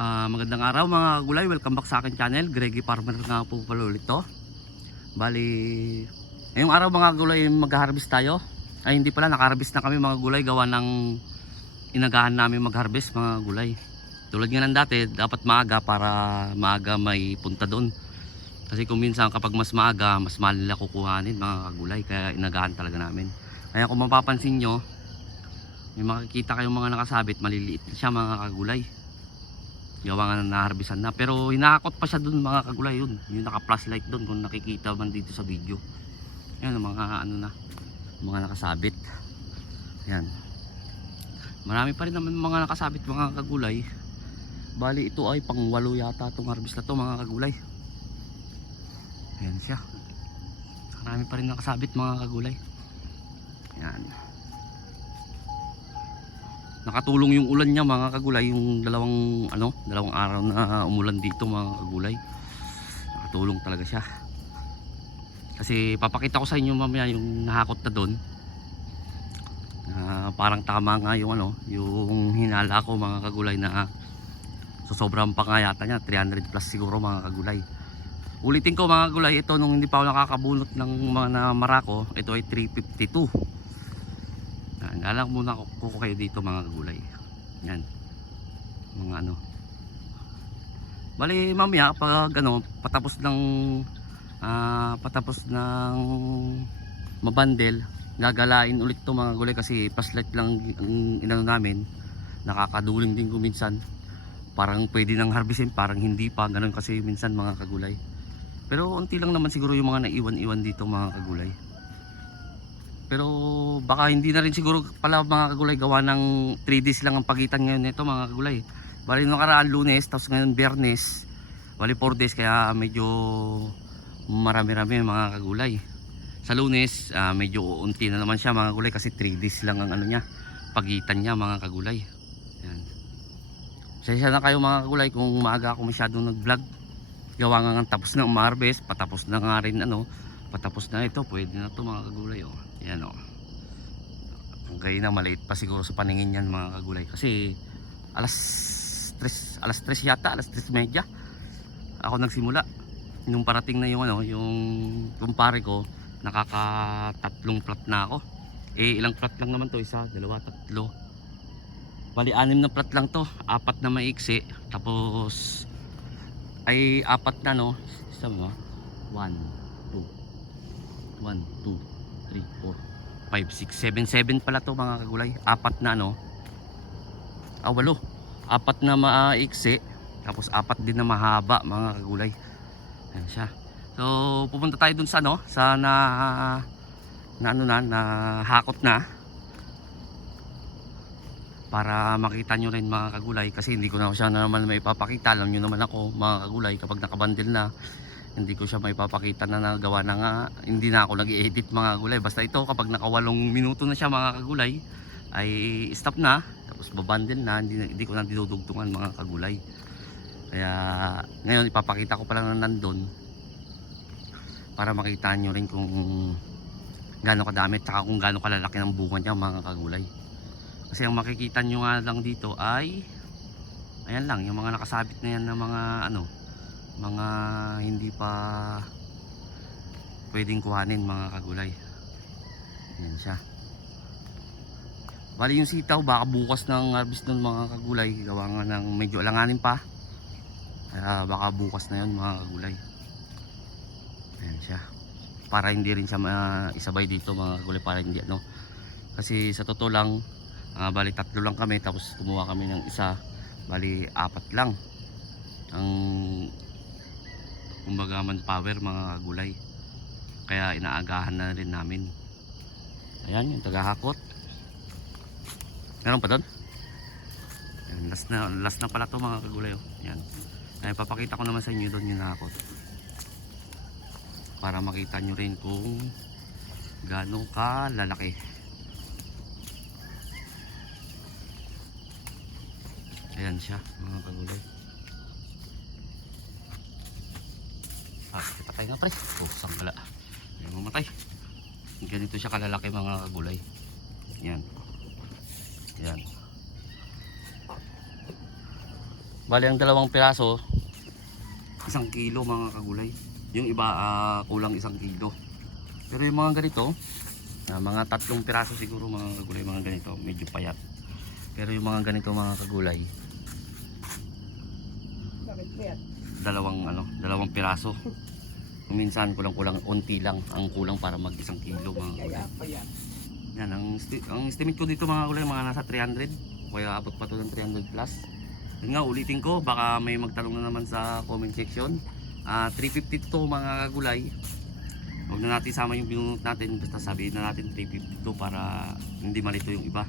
Magandang araw mga kagulay, welcome back sa akin channel. Greggy Farmer nga po pala ulit to. Bali, ngayong araw mga kagulay mag-harvest tayo. Ay hindi pala, naka-harvest na kami mga gulay. Gawa ng inagahan namin mag-harvest mga gulay. Tulad nga ng dati, dapat maaga para maaga may punta doon. Kasi kung minsan kapag mas maaga, mas mahal nila kukuhanin mga kagulay. Kaya inagahan talaga namin. Kaya kung mapapansin nyo, may makikita kayong mga nakasabit, maliliit siya mga kagulay. Gawa nga na naharbisan na, pero hinakot pa siya dun mga kagulay. Yun yung naka flashlight dun kung nakikita man dito sa video. Yan ang mga ano na, mga nakasabit. Yan, marami pa rin naman mga nakasabit mga kagulay. Bali ito ay pang 8 yata itong harvest na to mga kagulay. Yan siya, marami pa rin nakasabit mga kagulay. Yan, nakatulong yung ulan niya mga kagulay, yung dalawang araw na umulan dito mga kagulay. Nakatulong talaga siya. Kasi papakita ko sa inyo mamaya yung nahakot na doon. Parang tama nga yung yung hinala ko mga kagulay na so sobrang pa nga yata niya, 300 plus siguro mga kagulay. Ulitin ko mga kagulay, ito nung hindi pa ako nakakabunot ng mga marako, ito ay 352. Alam muna ko kayo dito mga kagulay. Yan, mga bali mamaya pag patapos ng mabandel, gagalain ulit to mga kagulay. Kasi paslit lang ang namin, nakakaduling din ko minsan. Parang pwede nang harbisin, parang hindi pa, ganun kasi minsan mga kagulay. Pero unti lang naman siguro yung mga naiwan-iwan dito mga kagulay. Pero baka hindi na rin siguro pala mga kagulay, gawa ng 3 days lang ang pagitan ngayon nito mga kagulay. Bali nung nakaraan Lunes, tapos ngayon Biyernes, bali 4 days, kaya medyo marami-rami mga kagulay. Sa Lunes medyo unti na naman siya mga kagulay, kasi 3 days lang ang niya, pagitan niya mga kagulay. Yan, pasensya na kayo mga kagulay kung maaga ako masyadong nag-vlog. Gawa nga ng tapos na umarbes, patapos na nga rin patapos na ito, pwede na to mga kagulay. Yan ang gaya na maliit pa siguro sa paningin yan mga kagulay. Kasi alas 3 yata, alas 3:30 ako nagsimula. Nung parating na yung yung kumpare ko, nakakatatlong plat na ako. Ilang plat lang naman to, 1, 2, 3, bali 6 na plat lang to, 4 na maiksi, tapos ay 4 na sama 1 2 3 4 5 6 7 pala to mga kagulay. 4 na 8 na maiksi, tapos 4 din na mahaba mga kagulay. Yan siya. So pupunta tayo dun sa hakot na, para makita nyo rin mga kagulay. Kasi hindi ko na siya naman may ipapakita. Alam nyo naman ako mga kagulay, kapag nakabandil na, hindi ko siya may papakita na nagawa na nga. Hindi na ako nag-i-edit mga kagulay. Basta ito, kapag naka 8 minuto na siya mga kagulay, ay stop na, tapos babandil na. Hindi ko na dinudugtungan mga kagulay. Kaya ngayon ipapakita ko pa lang na nandun, para makita nyo rin kung gaano kadami, tsaka kung gaano kalalaki ng bunga niya mga kagulay. Kasi ang makikita nyo nga lang dito ay ayan lang, yung mga nakasabit na yan na mga hindi pa pwedeng kuhanin mga kagulay. Yan siya. Bali yung sitaw, baka bukas ng harvest nun mga kagulay. Gawa nga ng medyo alanganin pa, baka bukas na yun mga kagulay. Yan siya, para hindi rin siya isabay dito mga kagulay, para hindi kasi sa totoo lang bali 3 lang kami, tapos kumuha kami ng isa, bali 4 lang ang kumbaga manpower mga kagulay. Kaya inaagahan na rin namin. Ayan yung tagahakot, meron pa doon. Last na pala to mga kagulay. Yan, ay papakita ko naman sa inyo doon yung nahakot, para makita nyo rin kung gaano kalalaki. Ayan siya mga kagulay. Patay nga pre. Sanggala, ay mamatay. Ganito siya kalalaki mga kagulay. Yan. Yan. Bali ang dalawang piraso, 1 kilo mga kagulay. Yung iba kulang 1 kilo. Pero yung mga ganito, mga 3 piraso siguro mga kagulay, mga ganito, medyo payat. Pero yung mga ganito mga kagulay, dalawang piraso. Minsan kulang-kulang unti lang ang kulang para mag 1 kilo mga kagulay. Yan, ang estimate ko dito mga kagulay, mga nasa 300. Kaya abot pa to ng 300 plus. Yun nga, ulitin ko, baka may magtanong na naman sa comment section. 350 to mga kagulay. Huwag na natin sama yung binunot natin, basta sabihin na natin 350 to para hindi malito yung iba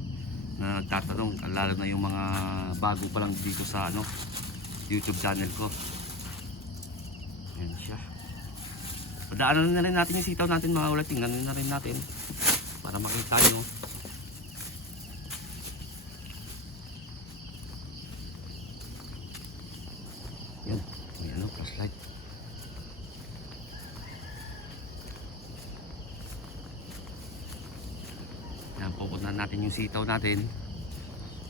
na nagtatanong, lalo na yung mga bago pa lang dito sa YouTube channel ko. Yan siya. Padaanan na rin natin yung sitaw natin mga kagulay, tingnan na rin natin para makita nyo. Yan, may flashlight. Yan, pupuntahan natin yung sitaw natin.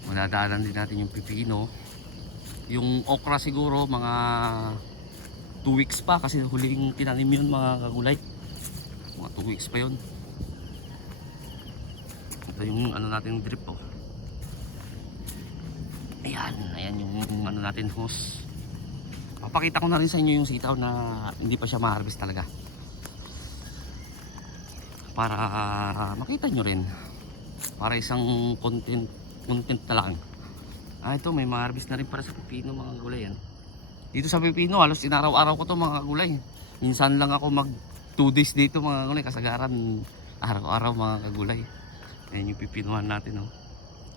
Madadaanan din natin yung pipino. Yung okra siguro mga 2 weeks pa kasi huling tinanim yun mga kagulay. Mga 2 weeks pa yun. Ito yung natin drip oh. Ayan yung natin hose. Papakita ko na rin sa inyo yung sitaw na hindi pa siya ma-harvest talaga. Para makita nyo rin. Para isang content na lang. Ito may ma-harvest na rin para sa pipino mga kagulay yan. Dito sa pipino halos inaraw-araw ko to mga kagulay. Minsan lang ako mag 2 days dito mga kagulay. Kasagaran araw-araw mga kagulay. Ayan yung pipinuhan natin oh.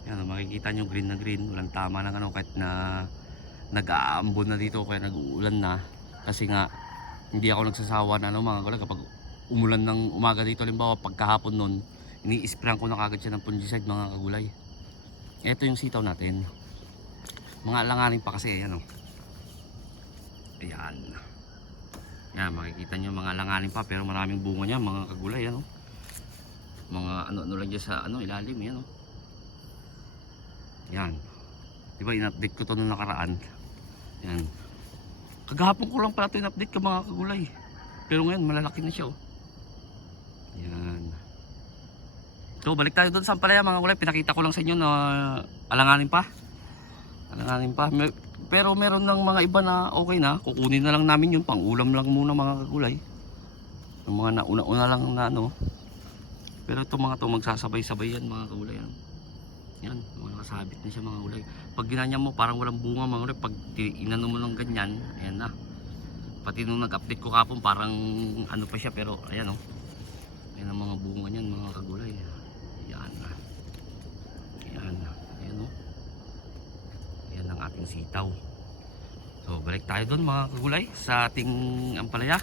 Yan, makikita nyo green na green. Walang tama ng kahit na nag-aambon na dito kaya nag-uulan na. Kasi nga hindi ako nagsasawa na mga kagulay. Kapag umulan ng umaga dito, halimbawa pagkahapon nun, ini-sprayan ko na kagad siya ng fungicide mga kagulay. Ito yung sitaw natin. Mga alanganin pa kasi ayan oh. Ayan. Yan, makikita nyo mga alanganin pa pero maraming bunga niya mga kagulay ano. Mga ano lang dyan sa ilalim yan oh. Yan. Diba in-update ko to nung nakaraan. Yan. Kagahapon ko lang pala ito in-update ka mga kagulay. Pero ngayon malalaki na siya oh. Yan. So balik tayo doon sa ampalaya mga kagulay. Pinakita ko lang sa inyo na alanganin pa. Pero meron ng mga iba na okay na. Kukunin na lang namin yun. Pang ulam lang muna mga kagulay. Yung mga nauna-una lang na Pero ito mga to magsasabay-sabay yan mga kagulay. Yan, mga nakasabit na siya mga kagulay. Pag ginanya mo parang walang bunga mga kagulay. Pag inano mo ng ganyan, ayan na. Pati nung nag-update ko kapon parang pa siya pero ayan oh. Ayan ang mga bunga niyan mga kagulay. Ayan na. Ayan oh. Ayan ang ating sitaw. So balik tayo doon mga kagulay sa ating ampalaya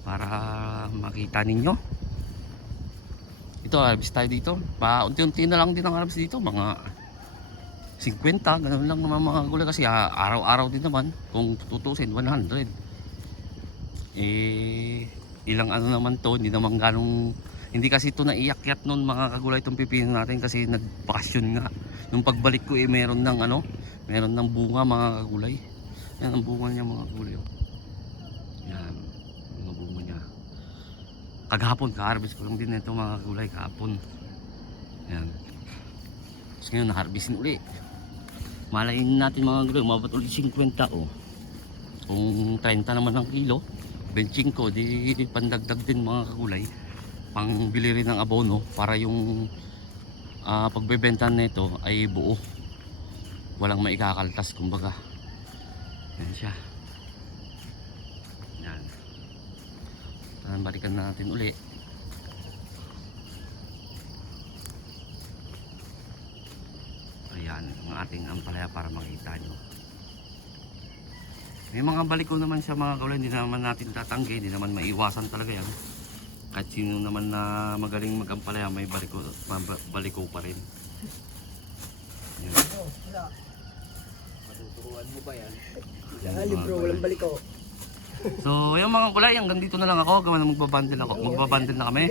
para makita ninyo. Ito harvest tayo dito. Unti-unti na lang din ang harvest dito. Mga 50, ganun lang naman mga kagulay kasi araw-araw din naman. Kung tutusin 100. Ilang naman to, hindi kasi ito naiyakyat noon mga kagulay itong pipino natin kasi nagbakasyon nga. Nung pagbalik ko meron ng bunga mga kagulay. Yan ang bunga niya mga kagulay. Yan, mga bunga niya. Kagahapon, ka-harvest ko lang din ito mga kagulay kahapon. Yan. Tapos ngayon na-harvestin uli. Malayin natin mga kagulay, umabot ulit 50 oh. Kung 30 naman ang kilo, benching ko, di pandagdag din mga kagulay. Pangbili rin ng abono para yung pagbebenta nito ay buo. Walang maikakaltas kumbaga. Yan siya. Yan. Balikan natin uli. Ayan ang ating ampalaya para makita nyo. May mga baliko naman siya mga kagulay. Hindi naman natin tatanggi. Hindi naman maiwasan talaga yan. Kahit sino naman na magaling mag-ampalaya may baliko pa rin. Yan. Matuturuan mo ba yan? Libro, walang baliko. So yung mga kulay, hanggang dito na lang ako. Gawa na magbabandle na kami.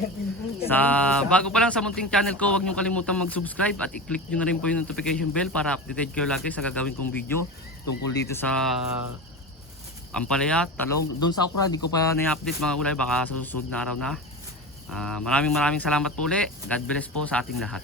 Bago pa lang sa munting channel ko, huwag nyo kalimutan mag-subscribe at i-click nyo na rin po yung notification bell para updated kayo lagi sa gagawin kong video tungkol dito sa ampalaya, talong. Doon sa okra, di ko pa na-update mga kulay, baka sa susunod na araw na. Maraming salamat po ulit. God bless po sa ating lahat.